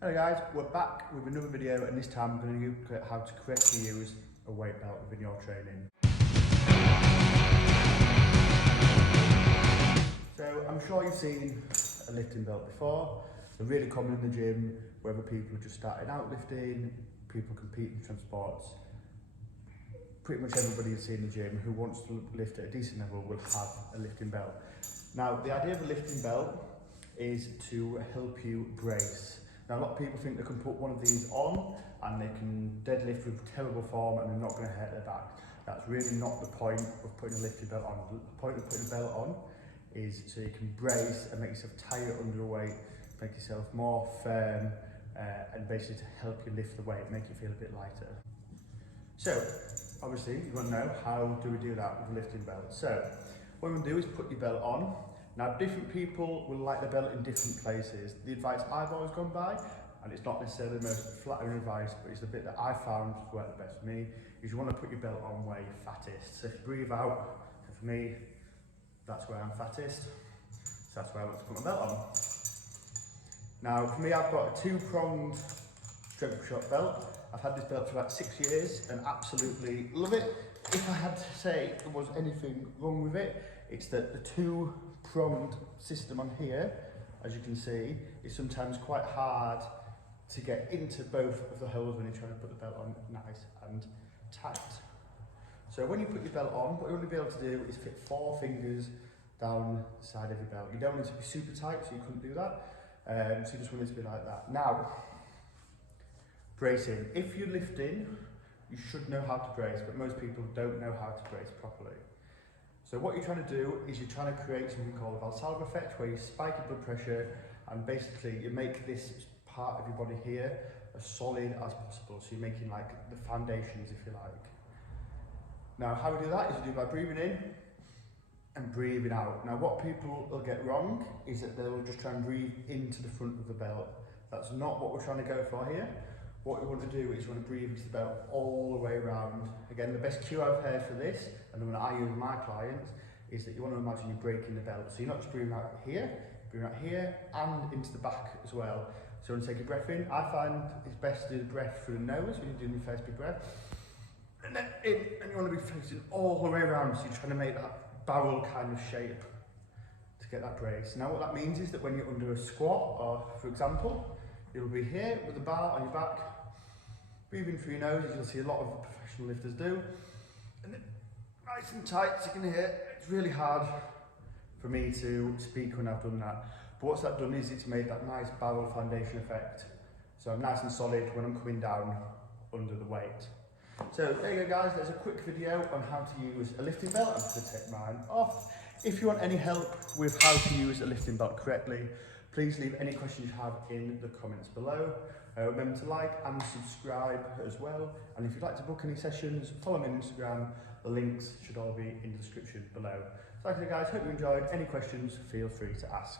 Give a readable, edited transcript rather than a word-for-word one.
Hello guys, we're back with another video, and this time I'm going to look at how to correctly use a weight belt within your training. So I'm sure you've seen a lifting belt before. They're really common in the gym, whether people are just starting out lifting, people competing in sports. Pretty much everybody you see in the gym who wants to lift at a decent level will have a lifting belt. Now the idea of a lifting belt is to help you brace. Now a lot of people think they can put one of these on and they can deadlift with terrible form and they're not going to hurt their back. That's really not the point of putting a lifting belt on. The point of putting a belt on is so you can brace and make yourself tighter under the weight, make yourself more firm, and basically to help you lift the weight, make you feel a bit lighter. So obviously you want to know, how do we do that with a lifting belt? So what we're going to do is put your belt on. Now different people will like the belt in different places. The advice I've always gone by, and it's not necessarily the most flattering advice, but it's the bit that I found worked the best for me, is you want to put your belt on where you're fattest. So if you breathe out, so for me, that's where I'm fattest. So that's where I want to put my belt on. Now for me, I've got a two-pronged strength shot belt. I've had this belt for about 6 years and absolutely love it. If I had to say there was anything wrong with it, it's that the two-pronged system on here, as you can see, is sometimes quite hard to get into both of the holes when you're trying to put the belt on nice and tight. So when you put your belt on, what you want to be able to do is fit 4 fingers down the side of your belt. You don't want it to be super tight, so you couldn't do that. So you just want it to be like that. Now, bracing. If you're lifting, you should know how to brace, but most people don't know how to brace properly. So what you're trying to do is you're trying to create something called a Valsalva effect, where you spike your blood pressure and basically you make this part of your body here as solid as possible. So you're making like the foundations, if you like. Now how we do that is we do by breathing in and breathing out. Now what people will get wrong is that they'll just try and breathe into the front of the belt. That's not what we're trying to go for here. What you want to do is you want to breathe into the belt all the way around. Again, the best cue I've heard for this, and the one I use with my clients, is that you want to imagine you're breaking the belt. So you're not just breathing out here, breathing out here and into the back as well. So when you take a breath in, I find it's best to do the breath through the nose when you're doing your first big breath. And then in, and you want to be facing all the way around, so you're trying to make that barrel kind of shape to get that brace. Now what that means is that when you're under a squat, or for example, you'll be here with the bar on your back, breathing through your nose, as you'll see a lot of professional lifters do, and then nice and tight, so you can hear. It's really hard for me to speak when I've done that, but what's that done is it's made that nice barrel foundation effect, so I'm nice and solid when I'm coming down under the weight. So there you go guys, there's a quick video on how to use a lifting belt. I'm going to take mine off. If you want any help with how to use a lifting belt correctly, please leave any questions you have in the comments below. Remember to like and subscribe as well. And if you'd like to book any sessions, follow me on Instagram. The links should all be in the description below. So like I said guys, hope you enjoyed. Any questions, feel free to ask.